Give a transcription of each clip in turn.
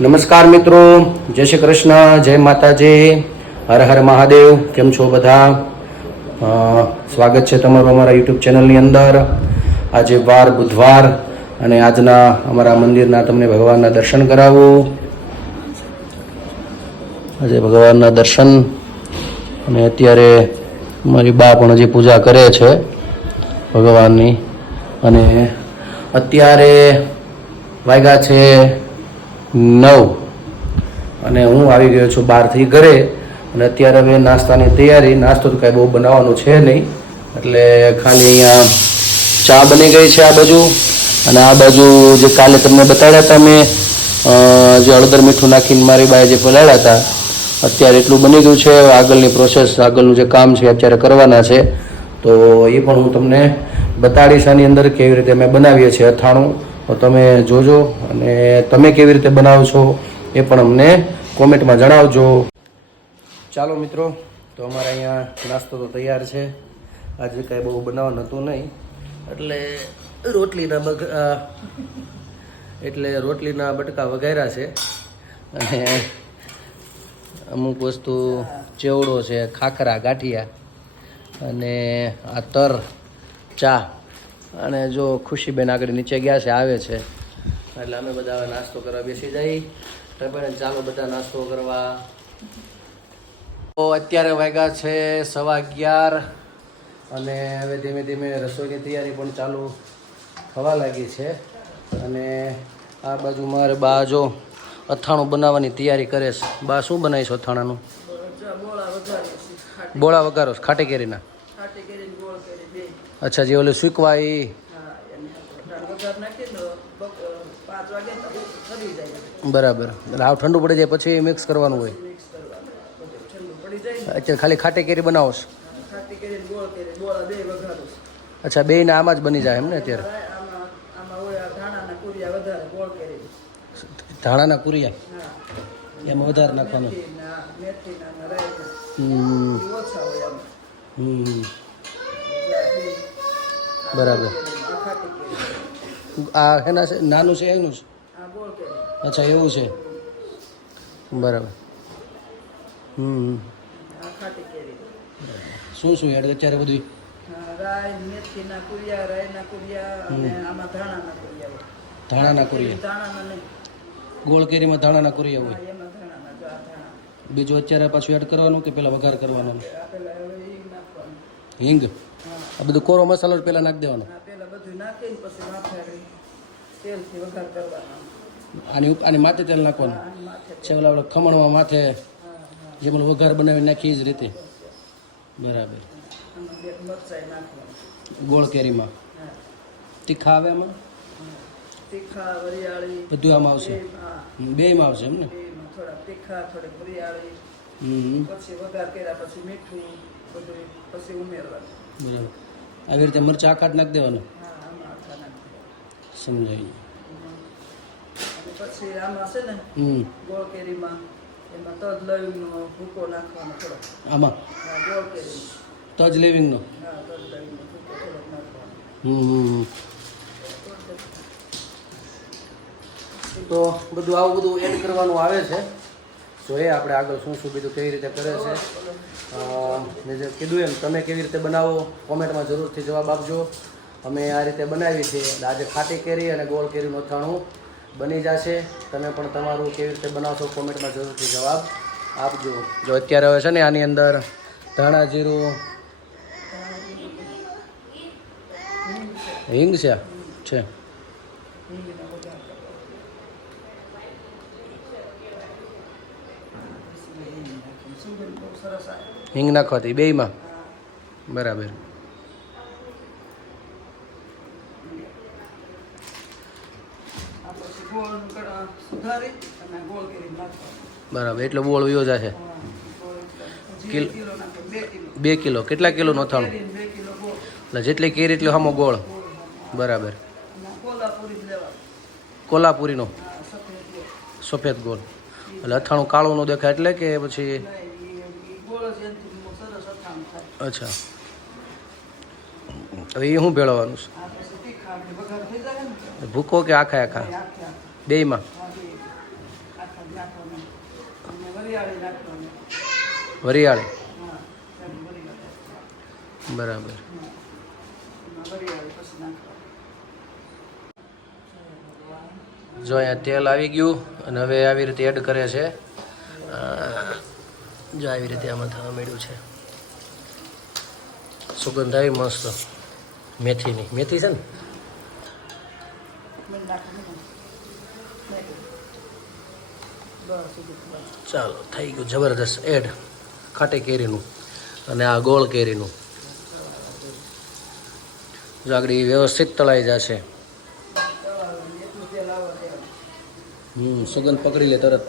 નમસ્કાર મિત્રો, જય શ્રી કૃષ્ણ, જય માતાજી, હર હર મહાદેવ, કેમ છો બધા? સ્વાગત છે તમારું અમારા યુટ્યુબ ચેનલની અંદર. આજે વાર, બુધવાર, અને આજના અમારા મંદિરના તમને ભગવાનના દર્શન કરાવું. આજે ભગવાનના દર્શન, અને અત્યારે મારી બા પણ હજી પૂજા કરે છે ભગવાનની. અને અત્યારે વાગ્યા છે નવ. અને હું આવી ગયો છું બહારથી ઘરે. અને અત્યારે હવે નાસ્તાની તૈયારી. નાસ્તો તો કાંઈ બહુ બનાવવાનો છે નહીં. એટલે ખાલી અહીંયા ચા બની ગઈ છે આ બાજુ. અને આ બાજુ જે કાલે તમને બતાડ્યા હતા મેં જે હળદર મીઠું નાખીને મારી બાએ જે પલાળ્યા હતા, અત્યારે એટલું બની ગયું છે. આગળની પ્રોસેસ આગળનું જે કામ છે અત્યારે કરવાના છે. તો એ પણ હું તમને બતાડીશ આની અંદર કેવી રીતે અમે બનાવીએ છીએ અથાણું. તો તમે જોજો અને તમે કેવી રીતે બનાવો છો એ પણ અમને કોમેન્ટમાં જણાવજો. ચાલો મિત્રો, તો અમારે અહીંયા નાસ્તો તો તૈયાર છે. આજે કાંઈ બહુ બનાવવાનું હતું નહીં. એટલે રોટલીના બગ એટલે રોટલીના બટકા વગેરા છે. અને અમુક વસ્તુ ચેવડો છે, ખાખરા ગાંઠિયા અને આ તર ચા. અને જો ખુશીબેન આગળ નીચે ગયા છે આવે છે. એટલે અમે બધા નાસ્તો કરવા બેસી જઈ. તો ચાલો બધા નાસ્તો કરવા. તો અત્યારે વાગ્યા છે સવા અગિયાર અને હવે ધીમે ધીમે રસોઈની તૈયારી પણ ચાલુ થવા લાગી છે. અને આ બાજુ મારે બા જો અથાણું બનાવવાની તૈયારી કરે છે. બા શું બનાવીશ અથાણાનું? બોળા વઘારો ખાટી કેરીના. અચ્છા જે ઓલું સુકવાય બરાબર. એટલે ઠંડુ પડી જાય પછી મિક્સ કરવાનું હોય. અચ્છા ખાલી ખાટી કેરી બનાવો અચ્છા બે ને આમાં જ બની જાય એમ ને અત્યારે? ધાણાના કુરિયા. એમાં વધારે નાખવાનું. હમ. હમ. બરાબર. આ એના છે? નાનું છે, એનું છે? અચ્છા, એવું છે. બરાબર. હમ શું શું એડ અત્યારે બધું ધાણાના કુરિયા. ગોળ કેરીમાં ધાણાના કુરિયા હોય. બીજું અત્યારે પાછું એડ કરવાનું કે પેલા વઘાર કરવાનો? હિંગ. આ બધું કોરો મસાલો પહેલાં નાખી દેવાનો. આની આની માથે તેલ નાખવાનું. છેવલા ખમણમાં માથે જે વઘાર બનાવી નાખી એ જ રીતે. બરાબર. આમાં ગોળ કેરીમાં. તીખા આવે વરિયાળી. બધું આમાં આવશે. બે માં આવશે એમ ને? બેમાં થોડા તીખા થોડીક વરિયાળી. પછી વઘાર કર્યા પછી મીઠું બધું પછી ઉમેરવાનું. બરાબર. આવી રીતે મરચાં આખા જ નાખી દેવાનું. સમજાય. પછી આમાં છે ને ગોળ કેરીમાં એમાં તજ લવિંગનો ભૂકો નાખવાનો થોડો આમાં? ગોળ તજ લેવિંગનો? હા તજ લવિંગનો ભૂકો થોડોક નાખવાનો. હમ હમ હમ. તો બધું આવું બધું એડ કરવાનું આવે છે. જોઈએ આપણે આગળ શું શું બીજું કેવી રીતે કરે છે? મેં જે કીધું એમ, તમે કેવી રીતે બનાવો, કોમેન્ટમાં જરૂરથી જવાબ આપજો. અમે આ રીતે બનાવી છે. આજે ખાટી કેરી અને ગોળ કેરીનું અથાણું બની જશે. તમે પણ તમારું કેવી રીતે બનાવશો કોમેન્ટમાં જરૂરથી જવાબ આપજો. જો અત્યારે હવે છે ને આની અંદર ધાણા જીરું, હિંગ છે. છે હિંગનો વઘાર કરવાનો સુગંધ બહુ સરસ આવે હિંગ નાખવાથી બેયમાં. બરાબર. બરાબર, એટલો બોળ વયો જશે. બે કિલો, કેટલા કિલો ગોળ એટલે જેટલી કેરી એટલો સામો ગોળ. બરાબર. કોલ્હાપુરીનો. સફેદ ગોળ. એટલે અથાણું કાળું ન દેખાય એટલે કે પછી નહીં, ઈ- ઈ ગોળ જ એનાથી બહુ સરસ અથાણું અચ્છા. હવે એ શું ભેળવવાનું છે? ભૂકો કે આખા આખા. બેયમાં? વરિયાળી. બરાબર. જો અહીંયા તેલ આવી ગયું અને હવે આવી રીતે એડ કરે છે. જો આવી રીતે આમાં થવા મળ્યું છે. સુગંધ આવી મસ્ત. મેથીની. મેથી છે ને? ચાલો, થઈ ગયું. જબરદસ્ત. એડ. ખાટી કેરીનું. અને આ ગોળ કેરીનું. જો આગળ ઈ વ્યવસ્થિત તળાઈ જશે. હમ, સુગંધ પકડી લે તરત.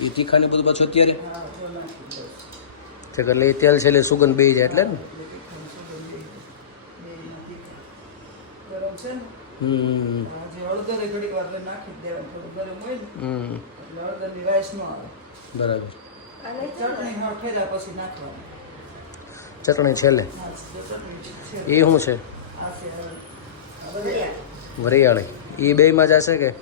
એ તીખાને બધું પાછું અત્યારે. એટલે એ તેલ છે એટલે સુગંધ બે જાય, એટલે ને ગરમ છે ને હમ. હળદર વાર નાખી દેવાનું થોડું ગરમ હોય ને હમ. એટલે હળદરની વાઇસ ન આવે. બરાબર. ચટણી હા ખેર્યા પછી નાખવાની. ચટણી છેલ્લે? એ શું છે? વરિયાળી. એ બેમાં જશે કે?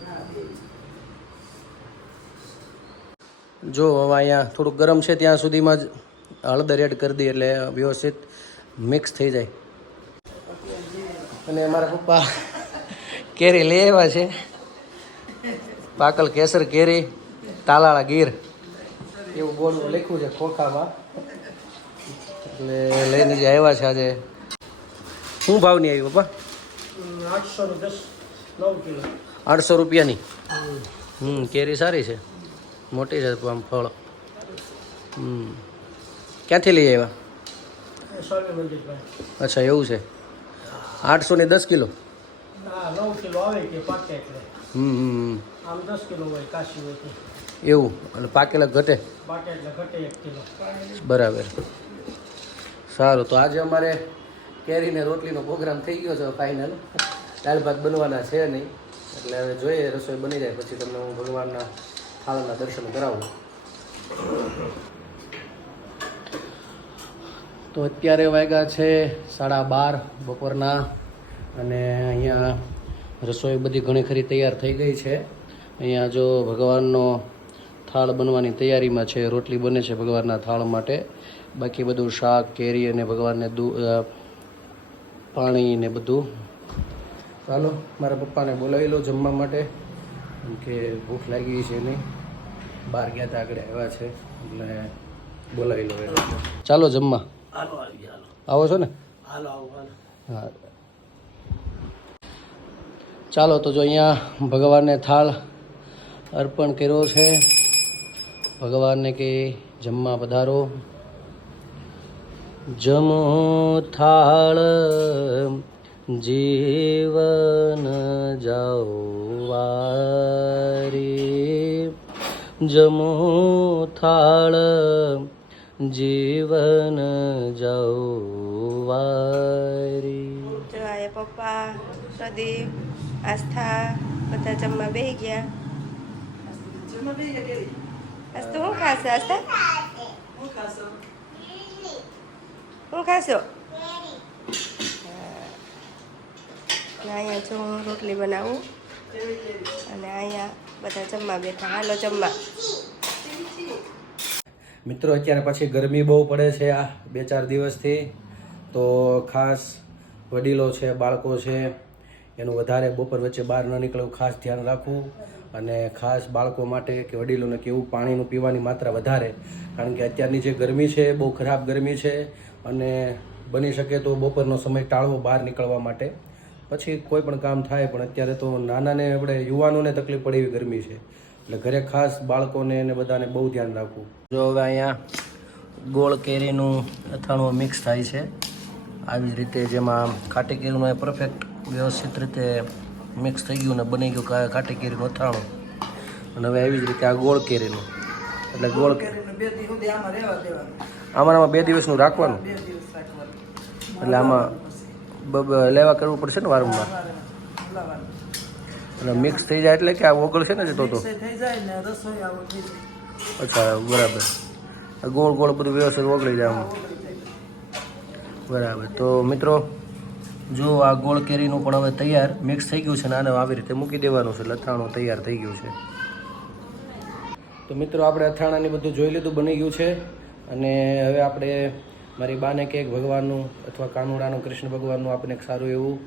જો હવે અહીંયા થોડુંક ગરમ છે ત્યાં સુધીમાં જ હળદર એડ કરી દઈએ એટલે વ્યવસ્થિત મિક્સ થઈ જાય. અને મારા પપ્પા કેરી લઈ આવ્યા છે. પાકલ કેસર કેરી તાલાળા ગીર. એવું બોર્ડ લખ્યું છે ખોખામાં. એટલે લઈને જે આવ્યા છે આજે. શું ભાવની આવી પપ્પા આઠસો કિલો. આઠસો રૂપિયાની? હમ કેરી સારી છે. મોટી છે આમ ફળ. હમ. ક્યાંથી લઈ આવ્યા? અચ્છા એવું છે. આઠસો ને દસ કિલો? હા નવ કિલો આવે કે પાકે એટલે. હમ હમ, હમ. આમ દસ કિલો હોય કાશી હોય એવું અને પાકેલા ઘટે? પાકે એટલે ઘટે એક કિલો. બરાબર. સારું તો આજે અમારે કેરીને રોટલીનો પ્રોગ્રામ થઈ ગયો છે ફાઇનલ. દાળ ભાત બનવાના છે નહીં. એટલે હવે જોઈએ રસોઈ બની જાય પછી તમને હું ભગવાનના થાળના દર્શન કરાવું. તો અત્યારે વાગ્યા છે સાડા બાર બપોરના. અને અહીંયા રસોઈ બધી ઘણી ખરી તૈયાર થઈ ગઈ છે. અહીંયા જો ભગવાનનો થાળ બનવાની તૈયારીમાં છે રોટલી બને છે ભગવાનના થાળ માટે. બાકી બધું શાક કેરી અને ભગવાનને દૂધ પાણી ને બધું. ચાલો મારા પપ્પાને બોલાવી લો જમવા માટે. કેમ કે ભૂખ લાગી છે નહીં બહાર ગયા હતા આગળ આવ્યા છે એટલે બોલાવી લો ચાલો જમવા. આવી છો ને? હાલો આવો હાલો. હા. ચાલો તો જો અહીંયા ભગવાનને થાળ અર્પણ કર્યો છે. ભગવાનને કે જમવા પધારો. જમો થાળ, જીવન જાઉવારી જમો થાળ, જીવન જાઓ વારી. જો આ એ પપ્પા, પ્રદીપ. આસ્થા બધા જમવા બેહી ગયા. આજ તો શું ખાશે? આસ્થા? હું ખાશો? શું ખાશો? અને અહીંયા જો હું રોટલી બનાવું. અને અહીંયા બધા જમવા બેઠા. હાલો જમવા. મિત્રો અત્યારે પછી ગરમી બહુ પડે છે આ બે ચાર દિવસથી. તો ખાસ વડીલો છે બાળકો છે એનું વધારે બપોર વચ્ચે બહાર ન નીકળવું ખાસ ધ્યાન રાખવું. અને ખાસ બાળકો માટે કે વડીલોને કેવું પાણીનું પીવાની માત્રા વધારે. કારણ કે અત્યારની જે ગરમી છે, બહુ ખરાબ ગરમી છે અને બની શકે તો બપોરનો સમય ટાળવો બહાર નીકળવા માટે. પછી કોઈ પણ કામ થાય, પણ અત્યારે તો નાનાને આપણે યુવાનોને તકલીફ પડે એવી ગરમી છે. એટલે ઘરે ખાસ બાળકોને અને બધાને બહુ ધ્યાન રાખવું. જો હવે અહીંયા ગોળ કેરીનું અથાણું મિક્સ થાય છે. આવી જ રીતે જેમાં ખાટી કેરીનું પરફેક્ટ વ્યવસ્થિત રીતે મિક્સ થઈ ગયું ને બની ગયું કા- ખાટી કેરીનું અથાણું. અને હવે આવી જ રીતે આ ગોળ કેરીનું. એટલે ગોળ આમાં આમાં બે દિવસનું રાખવાનું? એટલે આમાં લેવા કરવું પડશે ને વારંવાર? એટલે મિક્સ થઈ જાય એટલે કે આ ઓગળ છે ને જતો તો અચ્છા બરાબર. આ ગોળ ગોળ બધું વ્યવસ્થિત ઓગળી જાય આમ. બરાબર. તો મિત્રો જો આ ગોળ કેરીનું પણ હવે તૈયાર મિક્સ થઈ ગયું છે ને આવી રીતે મૂકી દેવાનું છે. લથાણું તૈયાર થઈ ગયું છે. તો મિત્રો, આપણે અથાણાને બધું જોઈ લીધું, બની ગયું છે. અને હવે આપણે મારી બાને કે ભગવાનનું અથવા કાનુડાનું, કૃષ્ણ ભગવાનનું આપણે એક સારું એવું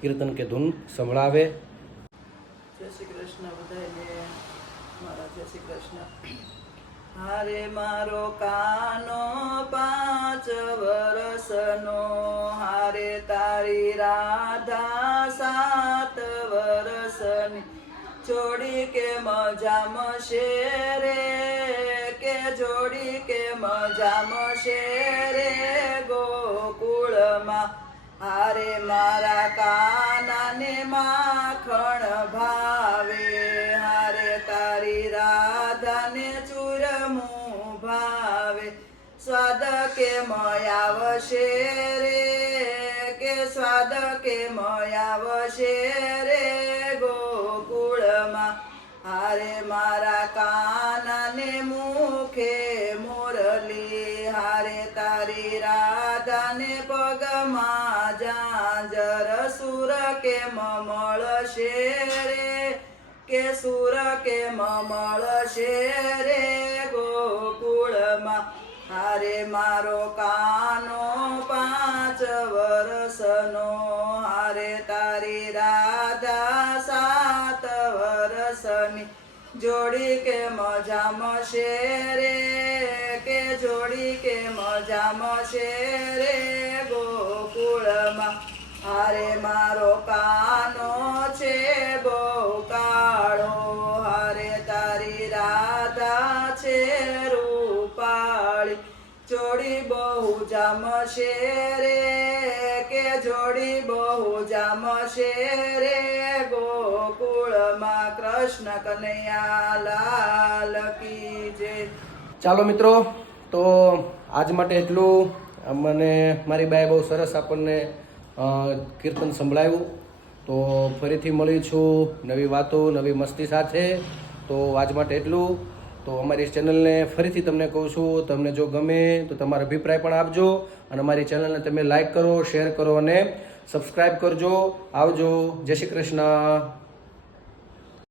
કીર્તન કે ધૂન સંભળાવે. જય શ્રી કૃષ્ણ બધાને જય શ્રી કૃષ્ણ. હારે મારો કાનો પાંચ વરસનો, હારે તારી રાધા સાત વરસની. જોડી કે મજા મશે રે, કે જોડી કે મજા મશે રે ગોકુળમાં. હારે મારા કાનાને માખણ ભાવે મયાવશે રે? કે સ્વાદ કે મયાવશે રે? ગોકુળમાં હારે મારા કાનાને મુખે મોરલી, હારે તારી રાધાને પગમાં જાંજર સુર કે મમળશે રે? કે સુર કે મમળશે રે? ગોકુળમાં હારે મારો કાનો પાંચ વરસનો, હારે તારી રાધા સાત વરસની. જોડી કે મજા મશે રે, કે જોડી કે મજા મશે રે ગોકુળમાં. હારે મારો કાનો છે જામશે રે કે જોડી બહુ જામશે રે ગોકુળમાં કૃષ્ણ કનૈયા લાલ કી જે ચાલો મિત્રો, તો આજ માટે એટલું. મને મારી બાએ બહુ સરસ આપણને કીર્તન સંભળાવ્યું. તો ફરીથી મળી છું નવી વાતો, નવી મસ્તી સાથે. તો આજ માટે એટલું. તો અમારી ચેનલને ફરીથી તમને કહું છું, તમને જો ગમે તો તમારો અભિપ્રાય પણ આપજો અને અમારી ચેનલને તમે લાઈક કરો શેર કરો અને સબસ્ક્રાઈબ કરજો. આવજો. જય શ્રી કૃષ્ણ.